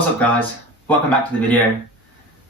What's up guys, welcome back to the video.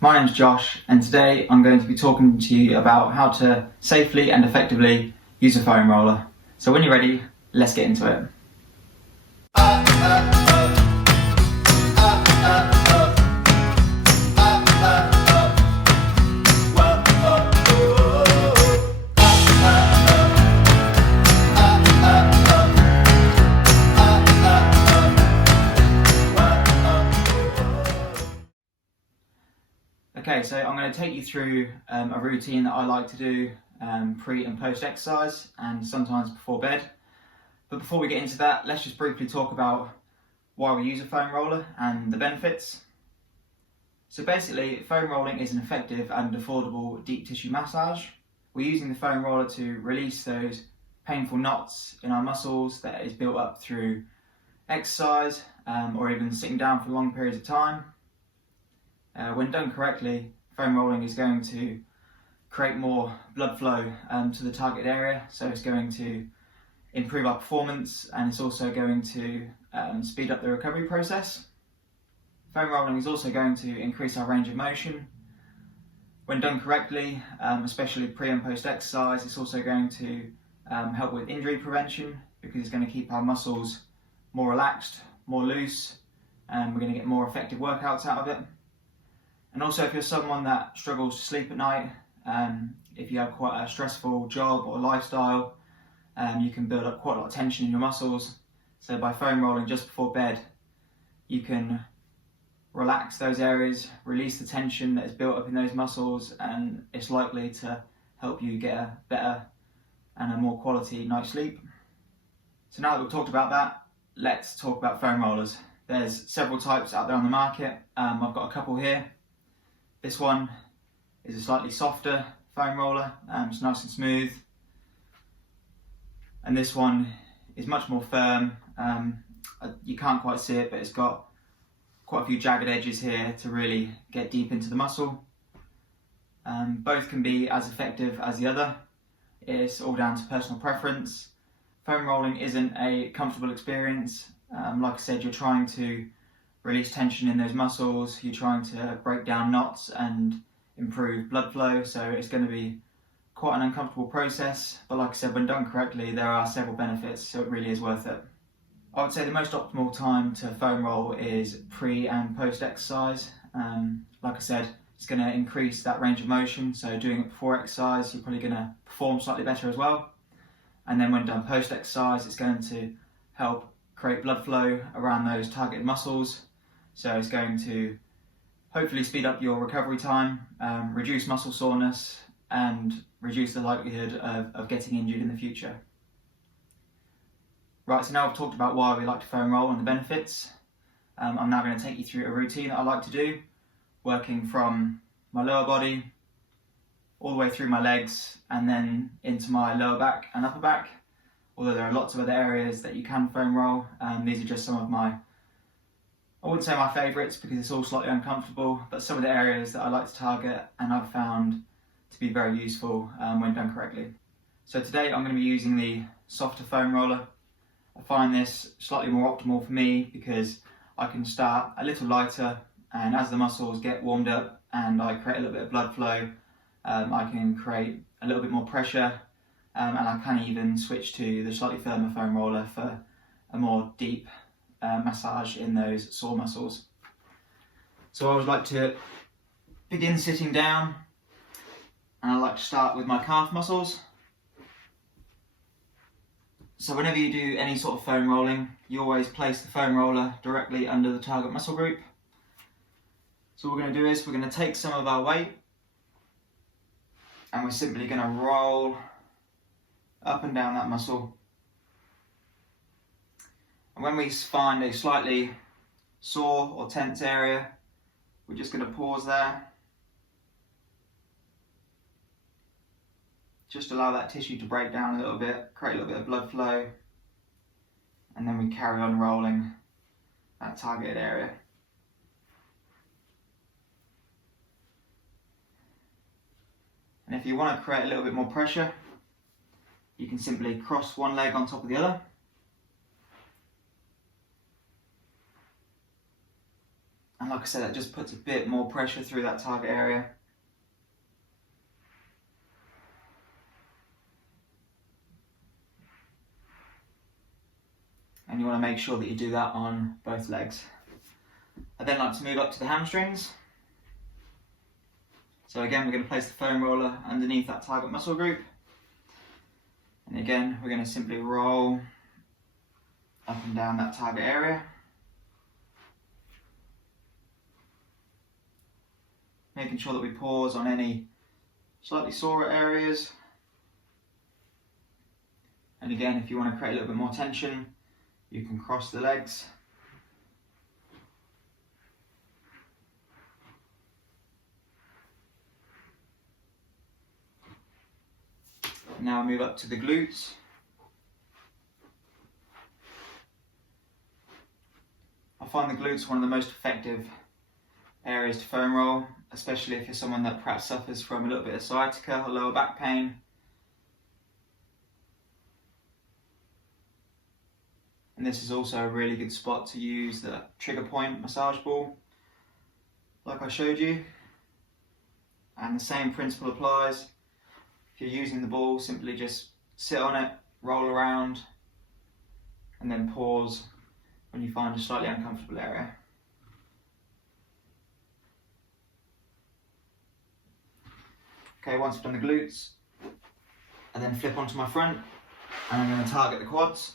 My name's Josh and today I'm going to be talking to you about how to safely and effectively use a foam roller. So when you're ready, let's get into it. Okay, so I'm going to take you through a routine that I like to do pre and post exercise and sometimes before bed. But before we get into that, let's just briefly talk about why we use a foam roller and the benefits. So basically, foam rolling is an effective and affordable deep tissue massage. We're using the foam roller to release those painful knots in our muscles that is built up through exercise or even sitting down for long periods of time. When done correctly, foam rolling is going to create more blood flow to the target area, so it's going to improve our performance and it's also going to speed up the recovery process. Foam rolling is also going to increase our range of motion. When done correctly, especially pre and post exercise, it's also going to help with injury prevention because it's going to keep our muscles more relaxed, more loose, and we're going to get more effective workouts out of it. And also if you're someone that struggles to sleep at night, if you have quite a stressful job or lifestyle, you can build up quite a lot of tension in your muscles. So by foam rolling just before bed, you can relax those areas, release the tension that is built up in those muscles, and it's likely to help you get a better and a more quality night's sleep. So now that we've talked about that, let's talk about foam rollers. There's several types out there on the market. I've got a couple here. This one is a slightly softer foam roller, it's nice and smooth. And this one is much more firm. You can't quite see it, but it's got quite a few jagged edges here to really get deep into the muscle. Both can be as effective as the other. It's all down to personal preference. Foam rolling isn't a comfortable experience. Like I said, you're trying to release tension in those muscles, you're trying to break down knots and improve blood flow, so it's going to be quite an uncomfortable process, but like I said, when done correctly, there are several benefits, so it really is worth it. I would say the most optimal time to foam roll is pre and post exercise. Like I said, it's going to increase that range of motion, so doing it before exercise, you're probably going to perform slightly better as well. And then when done post exercise, it's going to help create blood flow around those targeted muscles. So it's going to hopefully speed up your recovery time, reduce muscle soreness, and reduce the likelihood of getting injured in the future. Right, so now I've talked about why we like to foam roll and the benefits. I'm now going to take you through a routine that I like to do, working from my lower body, all the way through my legs, and then into my lower back and upper back. Although there are lots of other areas that you can foam roll, these are just some of my, I wouldn't say my favourites because it's all slightly uncomfortable, but some of the areas that I like to target and I've found to be very useful when done correctly. So today I'm going to be using the softer foam roller. I find this slightly more optimal for me because I can start a little lighter, and as the muscles get warmed up and I create a little bit of blood flow, I can create a little bit more pressure, and I can even switch to the slightly firmer foam roller for a more deep massage in those sore muscles. So I always like to begin sitting down, and I like to start with my calf muscles. So whenever you do any sort of foam rolling, you always place the foam roller directly under the target muscle group. So what we're going to do is we're going to take some of our weight and we're simply going to roll up and down that muscle. And when we find a slightly sore or tense area, we're just going to pause there. Just allow that tissue to break down a little bit, create a little bit of blood flow, and then we carry on rolling that targeted area. And if you want to create a little bit more pressure, you can simply cross one leg on top of the other. like I said, that just puts a bit more pressure through that target area. And you want to make sure that you do that on both legs. I then like to move up to the hamstrings. So again, we're going to place the foam roller underneath that target muscle group. And again, we're going to simply roll up and down that target area. Making sure that we pause on any slightly sore areas. And again, if you want to create a little bit more tension, you can cross the legs. Now move up to the glutes. I find the glutes one of the most effective areas to foam roll, especially if you're someone that perhaps suffers from a little bit of sciatica or lower back pain. And this is also a really good spot to use the trigger point massage ball, like I showed you. And the same principle applies. If you're using the ball, simply just sit on it, roll around, and then pause when you find a slightly uncomfortable area. Okay, once I've done the glutes, I then flip onto my front, and I'm going to target the quads.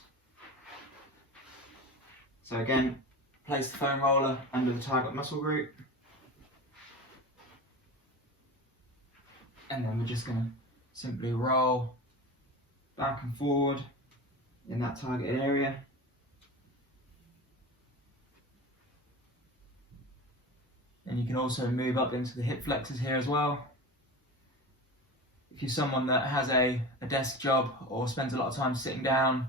So again, place the foam roller under the target muscle group. And then we're just going to simply roll back and forward in that targeted area. And you can also move up into the hip flexors here as well. If you're someone that has a desk job or spends a lot of time sitting down,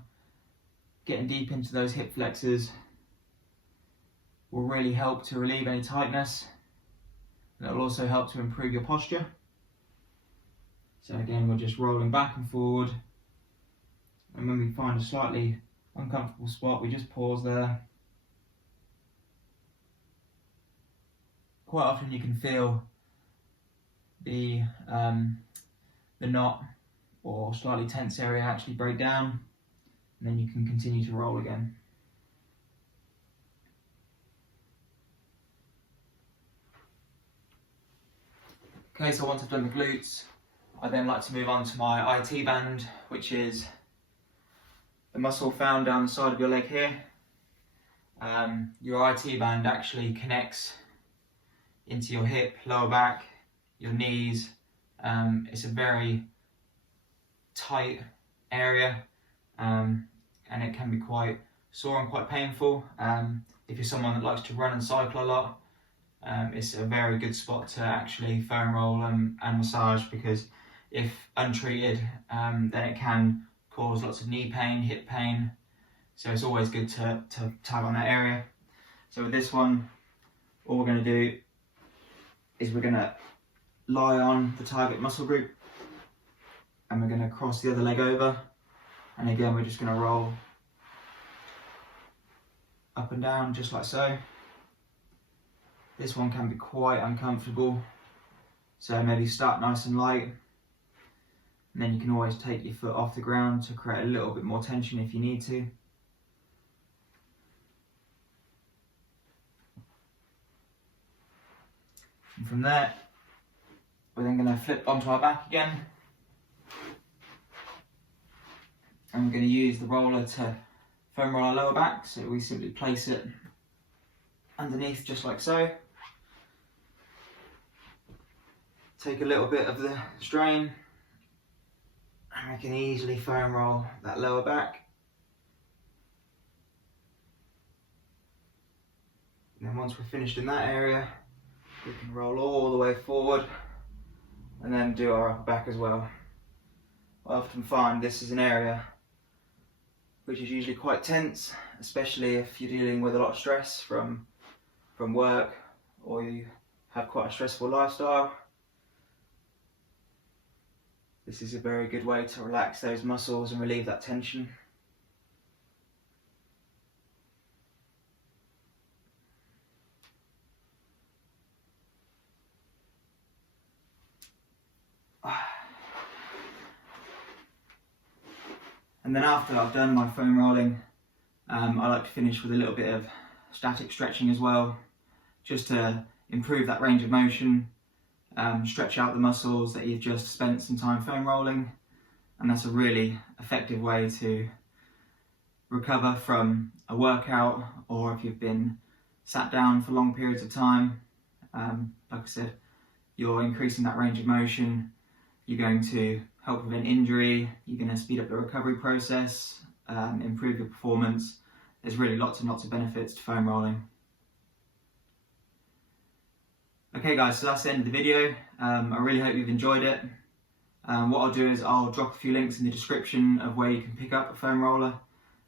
getting deep into those hip flexors will really help to relieve any tightness, and it will also help to improve your posture. So again, we're just rolling back and forward, and when we find a slightly uncomfortable spot, we just pause there. Quite often you can feel the knot or slightly tense area actually break down, and then you can continue to roll again. Okay, so once I've done the glutes, I then like to move on to my IT band, which is the muscle found down the side of your leg here. Your IT band actually connects into your hip, lower back, your knees. It's a very tight area, and it can be quite sore and quite painful. If you're someone that likes to run and cycle a lot, it's a very good spot to actually foam roll and massage, because if untreated, then it can cause lots of knee pain, hip pain. So it's always good to tag on that area. So with this one, all we're going to do is we're going to lie on the target muscle group, and we're going to cross the other leg over, and again we're just going to roll up and down just like so. This one can be quite uncomfortable, so maybe start nice and light, and then you can always take your foot off the ground to create a little bit more tension if you need to. And from there, we're then going to flip onto our back again, and we're going to use the roller to foam roll our lower back. So we simply place it underneath just like so. Take a little bit of the strain, and we can easily foam roll that lower back. And then once we're finished in that area, we can roll all the way forward and then do our upper back as well. I often find this is an area which is usually quite tense, especially if you're dealing with a lot of stress from work, or you have quite a stressful lifestyle. This is a very good way to relax those muscles and relieve that tension. And then after I've done my foam rolling, I like to finish with a little bit of static stretching as well, just to improve that range of motion, stretch out the muscles that you've just spent some time foam rolling. And that's a really effective way to recover from a workout, or if you've been sat down for long periods of time. Like I said, you're increasing that range of motion, you're going to help prevent injury, you're going to speed up the recovery process, improve your performance. There's really lots and lots of benefits to foam rolling. Okay guys, so that's the end of the video. I really hope you've enjoyed it. What I'll do is I'll drop a few links in the description of where you can pick up a foam roller,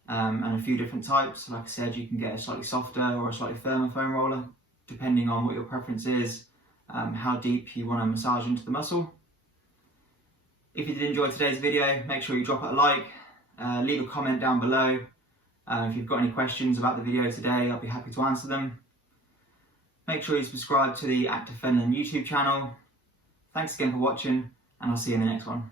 and a few different types. Like I said, you can get a slightly softer or a slightly firmer foam roller, depending on what your preference is, how deep you want to massage into the muscle. If you did enjoy today's video, make sure you drop it a like, leave a comment down below. If you've got any questions about the video today, I'll be happy to answer them. Make sure you subscribe to the Active Fenlon YouTube channel. Thanks again for watching, and I'll see you in the next one.